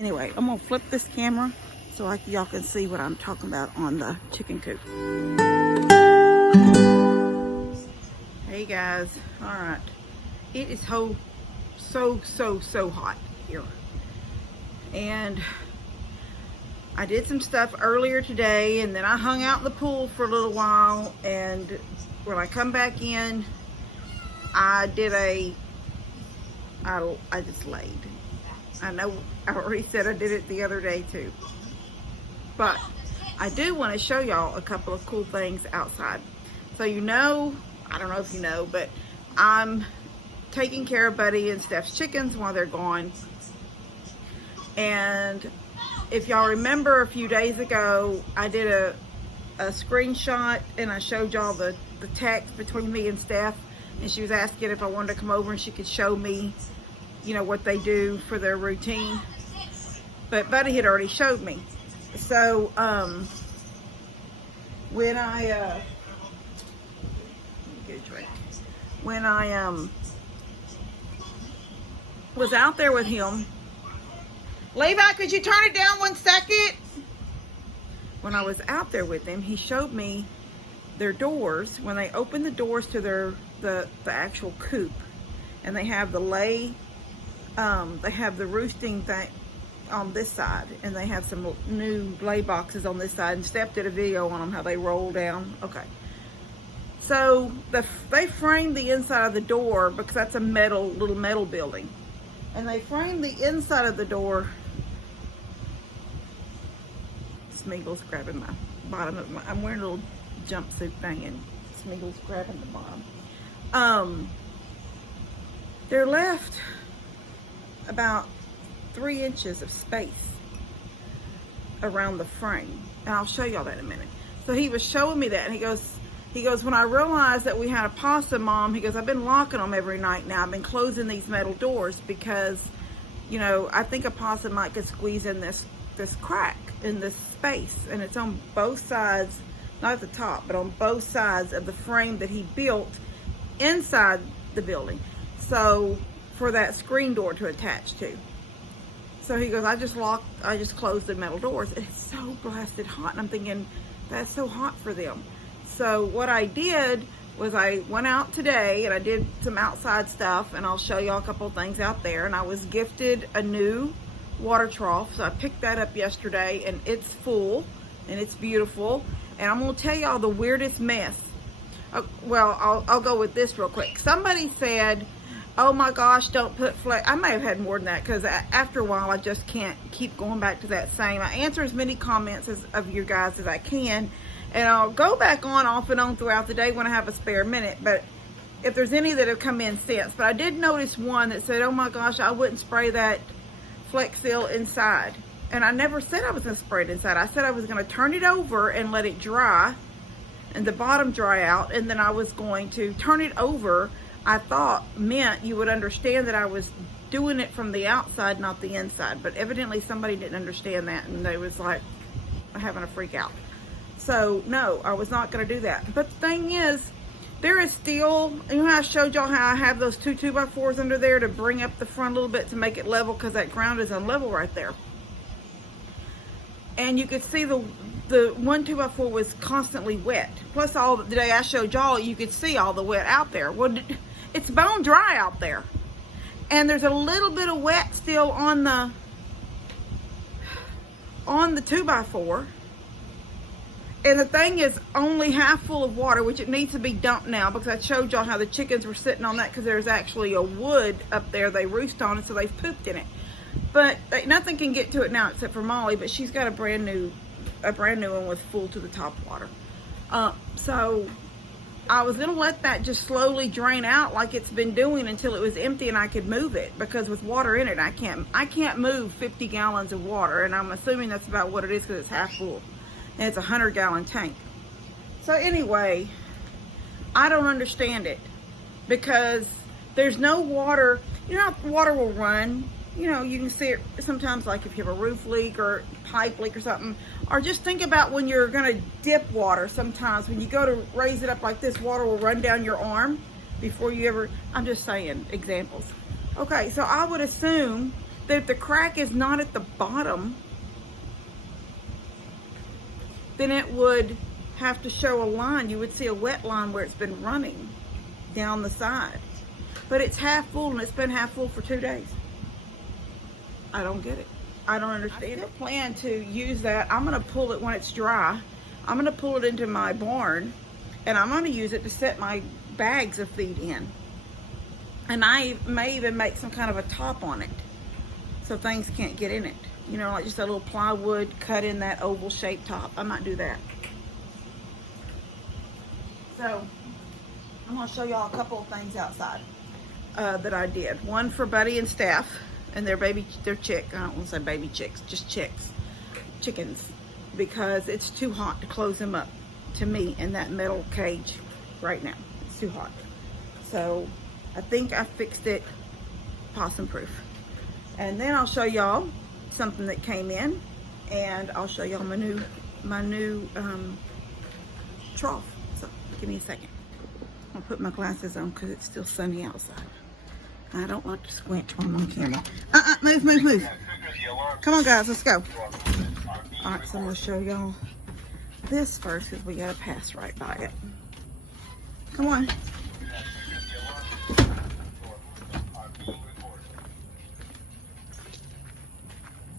Anyway, I'm gonna flip this camera so y'all can see what I'm talking about on the chicken coop. Hey guys, all right. It is so hot here. And I did some stuff earlier today, and then I hung out in the pool for a little while, and when I come back in, I just laid. I know I already said I did it the other day too, but I do want to show y'all a couple of cool things outside. So I don't know if you know, but I'm taking care of Buddy and Steph's chickens while they're gone. And if y'all remember a few days ago, I did a screenshot and I showed y'all the text between me and Steph, and she was asking if I wanted to come over and she could show me, you know, what they do for their routine. But Buddy had already showed me. So when I was out there with him, Levi, could you turn it down 1 second? When I was out there with him, he showed me their doors. When they open the doors to the actual coop, and they have the they have the roosting thing on this side, and they have some new lay boxes on this side, and Steph did a video on them, how they roll down. Okay. So they framed the inside of the door, because that's a little metal building. And they framed the inside of the door. Smeagol's grabbing my bottom of I'm wearing a little jumpsuit thing, and Smeagol's grabbing the bottom. They're left about 3 inches of space around the frame, and I'll show y'all that in a minute. So he was showing me that, and he goes, when I realized that we had a possum, Mom, he goes, I've been locking them every night now. I've been closing these metal doors because, you know, I think a possum might could squeeze in this crack in this space, and it's on both sides, not at the top, but on both sides of the frame that he built inside the building. So for that screen door to attach to. So he goes, I just closed the metal doors. It's so blasted hot, and I'm thinking, that's so hot for them. So what I did was I went out today and I did some outside stuff, and I'll show y'all a couple of things out there. And I was gifted a new water trough, so I picked that up yesterday, and it's full and it's beautiful. And I'm gonna tell y'all the weirdest mess. Well, I'll go with this real quick. Somebody said, oh my gosh, don't put flex. I may have had more than that, because after a while I just can't keep going back to that same. I answer as many comments of you guys as I can, and I'll go back on off and on throughout the day when I have a spare minute, but if there's any that have come in since. But I did notice one that said, oh my gosh, I wouldn't spray that Flex Seal inside. And I never said I was going to spray it inside. I said I was going to turn it over and let it dry, and the bottom dry out, and then I was going to turn it over. I thought meant you would understand that I was doing it from the outside, not the inside. But evidently somebody didn't understand that, and they was like having a freak out. So no, I was not going to do that. But the thing is, there is still, you know how I showed y'all how I have those 2 2x4s under there to bring up the front a little bit to make it level, because that ground is unlevel right there. And you could see the 1 2x4 was constantly wet. Plus the day I showed y'all, you could see all the wet out there. Well, it's bone dry out there. And there's a little bit of wet still on the 2x4. And the thing is only half full of water, which it needs to be dumped now, because I showed y'all how the chickens were sitting on that, because there's actually a wood up there they roost on, and so they've pooped in it. But nothing can get to it now except for Molly, but she's got a brand new one with full to the top water. So I was gonna let that just slowly drain out like it's been doing until it was empty and I could move it, because with water in it, I can't move 50 gallons of water, and I'm assuming that's about what it is, because it's half full, and it's a 100-gallon tank. So anyway, I don't understand it, because there's no water. You know how water will run? You know, you can see it sometimes, like if you have a roof leak or pipe leak or something. Or just think about when you're gonna dip water. Sometimes when you go to raise it up like this, water will run down your arm before you ever, I'm just saying examples. Okay, so I would assume If the crack is not at the bottom, then it would have to show a line. You would see a wet line where it's been running down the side. But it's half full, and it's been half full for 2 days. I don't get it. I don't understand it. I plan to use that. I'm gonna pull it when it's dry. I'm gonna pull it into my barn, and I'm gonna use it to set my bags of feed in. And I may even make some kind of a top on it so things can't get in it. You know, like just a little plywood cut in that oval shaped top. I might do that. So I'm gonna show y'all a couple of things outside that I did. One for Buddy and Steph and their chick. I don't want to say baby chicks, just chickens, because it's too hot to close them up to me in that metal cage right now. It's too hot. So I think I fixed it possum proof. And then I'll show y'all something that came in, and I'll show y'all my new trough. So give me a second. I'll put my glasses on because it's still sunny outside. I don't like to squint when I'm on camera. Move. Come on, guys, let's go. All right, so I'm gonna show y'all this first because we gotta pass right by it. Come on.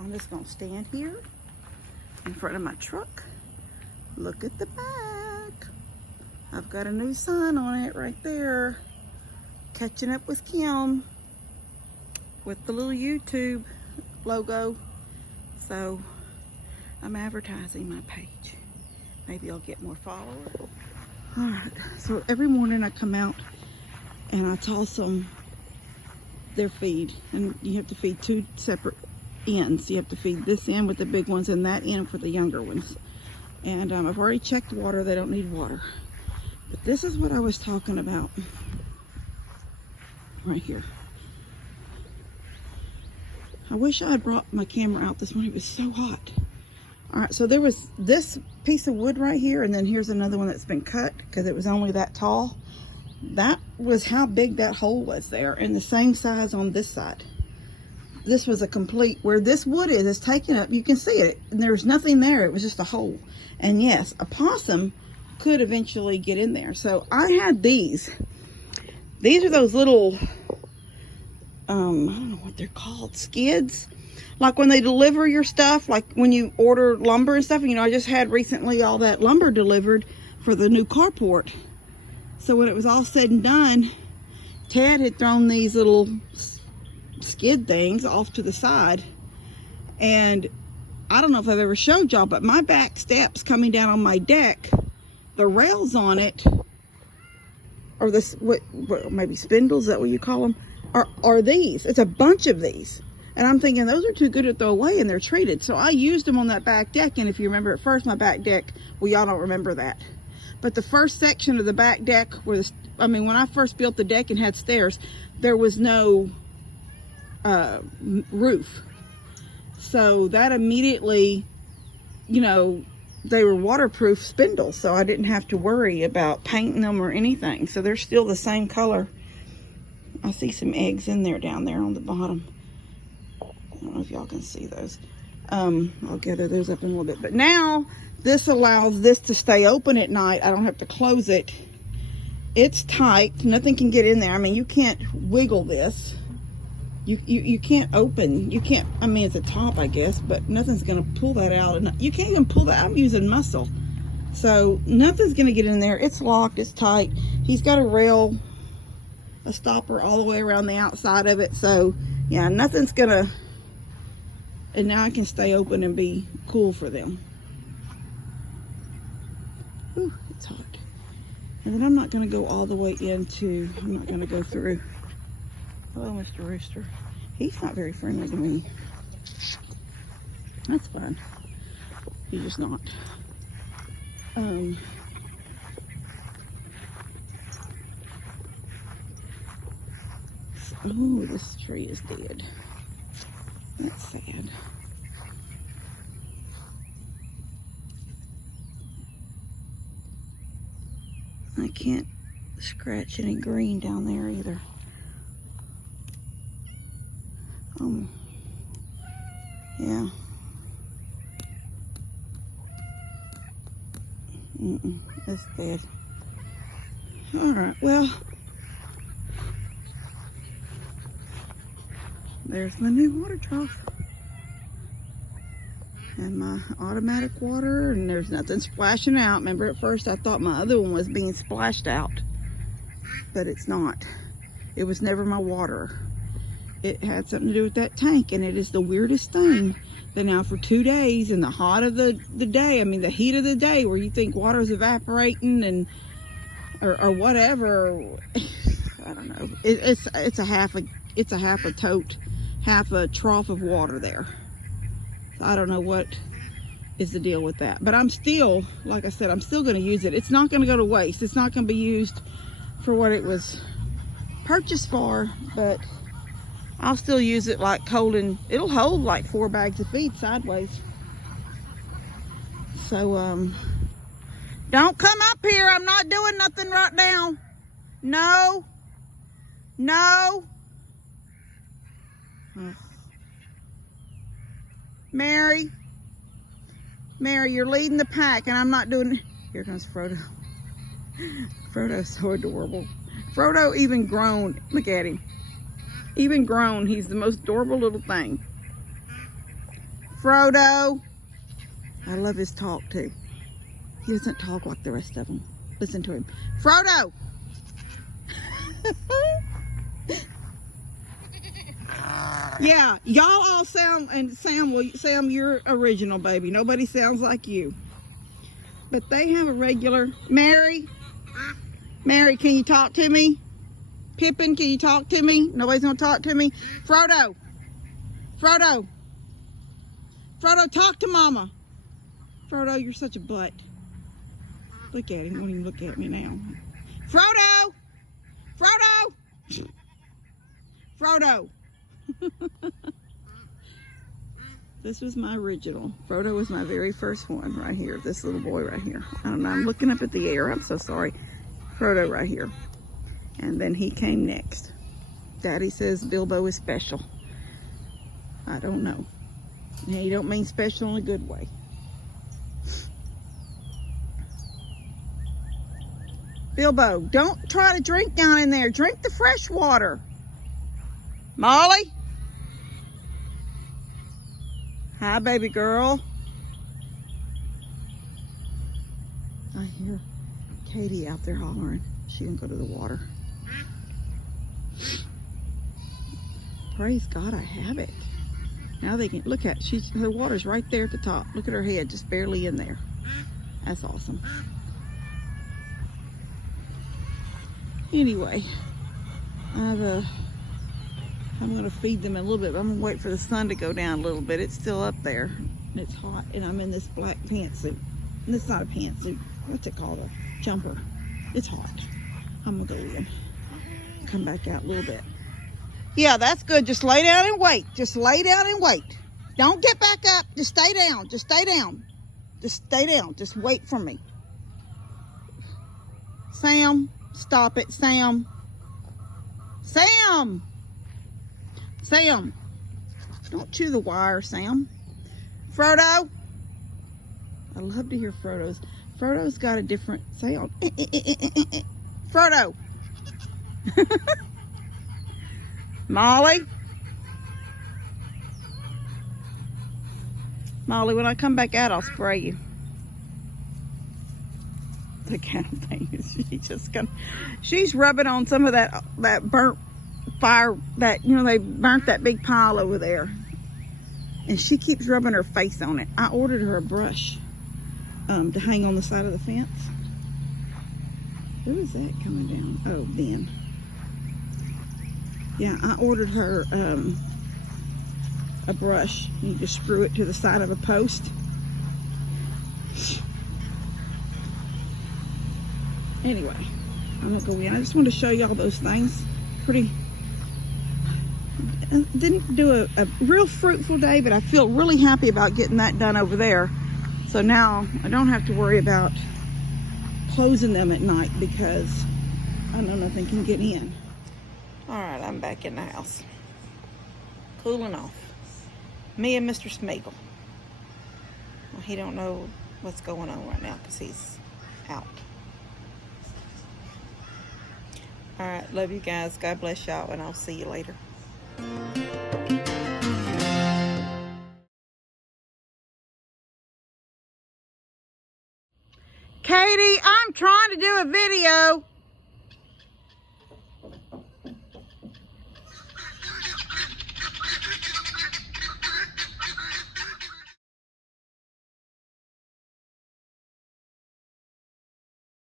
I'm just gonna stand here in front of my truck. Look at the back. I've got a new sign on it right there. Catching up with Kim with the little YouTube logo. So I'm advertising my page. Maybe I'll get more followers. All right, so every morning I come out and I toss them their feed, and you have to feed 2 separate ends. You have to feed this end with the big ones and that end for the younger ones. And I've already checked water. They don't need water. But this is what I was talking about right here. I wish I had brought my camera out this morning. It was so hot. All right, so there was this piece of wood right here, and then here's another one that's been cut because it was only that tall. That was how big that hole was there, and the same size on this side. This was a complete, where this wood is taken up, you can see it, and there's nothing there. It was just a hole. And yes, a possum could eventually get in there. So I had these. These are those little, I don't know what they're called, skids. Like when they deliver your stuff, like when you order lumber and stuff. You know, I just had recently all that lumber delivered for the new carport. So when it was all said and done, Ted had thrown these little skid things off to the side. And I don't know if I've ever showed y'all, but my back steps coming down on my deck, the rails on it, or this, what maybe spindles, is that what you call them, are these. It's a bunch of these. And I'm thinking those are too good to throw away, and they're treated. So I used them on that back deck. And if you remember at first, my back deck, well, y'all don't remember that. But the first section of the back deck was, I mean, when I first built the deck and had stairs, there was no roof. So that immediately, you know, they were waterproof spindles, so I didn't have to worry about painting them or anything. So they're still the same color. I see some eggs in there down there on the bottom. I don't know if y'all can see those. I'll gather those up in a little bit. But now this allows this to stay open at night. I don't have to close it. It's tight. Nothing can get in there. I mean, you can't wiggle this. You can't open. You can't, I mean, it's a top, I guess, but nothing's going to pull that out. And you can't even pull that. I'm using muscle. So nothing's going to get in there. It's locked. It's tight. He's got a rail, a stopper all the way around the outside of it. So yeah, nothing's going to, and now I can stay open and be cool for them. Ooh, it's hot. And then I'm not going to go all the way into, I'm not going to go through. Hello, Mr. Rooster. He's not very friendly to me. That's fine. He's just not. Oh, this tree is dead. That's sad. I can't scratch any green down there either. Yeah. It's dead. All right, well, there's my new water trough. And my automatic water, and there's nothing splashing out. Remember, at first I thought my other one was being splashed out, but it's not. It was never my water. It had something to do with that tank, and it is the weirdest thing that now for 2 days in the hot of the day, I mean the heat of the day, where you think water is evaporating and or whatever, I don't know. It's a half a tote, half a trough of water there. I don't know what is the deal with that, but I'm still, like I said, I'm still going to use it. It's not going to go to waste. It's not going to be used for what it was purchased for, but I'll still use it like holding, it'll hold like 4 bags of feed sideways. So, don't come up here. I'm not doing nothing right now. No. No. Ugh. Mary, you're leading the pack, and I'm not doing it. Here comes Frodo. Frodo's so adorable. Frodo, even grown, look at him. Even grown, he's the most adorable little thing. Frodo. I love his talk, too. He doesn't talk like the rest of them. Listen to him. Frodo! Yeah, y'all all sound, and Sam, you're original, baby. Nobody sounds like you. But they have a regular, Mary, can you talk to me? Pippin, can you talk to me? Nobody's gonna talk to me. Frodo, talk to Mama. Frodo, you're such a butt. Look at him, he won't even look at me now. Frodo. This was my original. Frodo was my very first one right here. This little boy right here. I don't know. I'm looking up at the air. I'm so sorry. Frodo right here. And then he came next. Daddy says Bilbo is special. I don't know. Now, you don't mean special in a good way. Bilbo, don't try to drink down in there. Drink the fresh water. Molly? Hi, baby girl. I hear Katie out there hollering. She didn't go to the water. Praise God, I have it. Now they can look at her water's right there at the top. Look at her head, just barely in there. That's awesome. Anyway, I'm going to feed them a little bit, but I'm going to wait for the sun to go down a little bit. It's still up there, and it's hot, and I'm in this black pantsuit. And it's not a pantsuit. What's it called? A jumper. It's hot. I'm going to go in. Come back out a little bit. Yeah, that's good. Just lay down and wait. Just lay down and wait. Don't get back up. Just stay down. Just stay down. Just stay down. Just wait for me. Sam, stop it. Sam. Sam, don't chew the wire, Sam. Frodo. I love to hear Frodo's. Frodo's got a different sound. Frodo. Molly, when I come back out, I'll spray you. The kind of thing. She's rubbing on some of that burnt fire, that, you know, they burnt that big pile over there. And she keeps rubbing her face on it. I ordered her a brush to hang on the side of the fence. Who is that coming down? Oh, Ben. Yeah, I ordered her a brush. You just screw it to the side of a post. Anyway, I'm gonna go in. I just want to show y'all those things. Pretty. I didn't do a real fruitful day, but I feel really happy about getting that done over there. So now I don't have to worry about closing them at night because I know nothing can get in. All right, I'm back in the house, cooling off. Me and Mr. Smeagol. Well, he don't know what's going on right now because he's out. All right, love you guys. God bless y'all, and I'll see you later. Katie, I'm trying to do a video.